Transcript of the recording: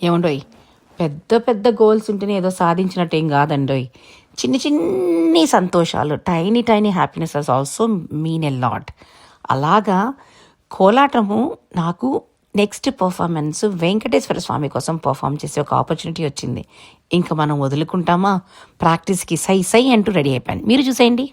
ఏమండోయ్, పెద్ద పెద్ద గోల్స్ ఉంటేనే ఏదో సాధించినట్టు ఏం కాదండోయ్. చిన్ని చిన్ని సంతోషాలు, tiny tiny happiness also mean a lot. అలాగా కోలాటము నాకు నెక్స్ట్ పర్ఫార్మెన్స్ వెంకటేశ్వర స్వామి కోసం పర్ఫామ్ చేసే ఒక ఆపర్చునిటీ వచ్చింది. ఇంకా మనం వదులుకుంటామా? ప్రాక్టీస్కి సై సై అంటూ రెడీ అయిపోయాను. మీరు చూసేయండి.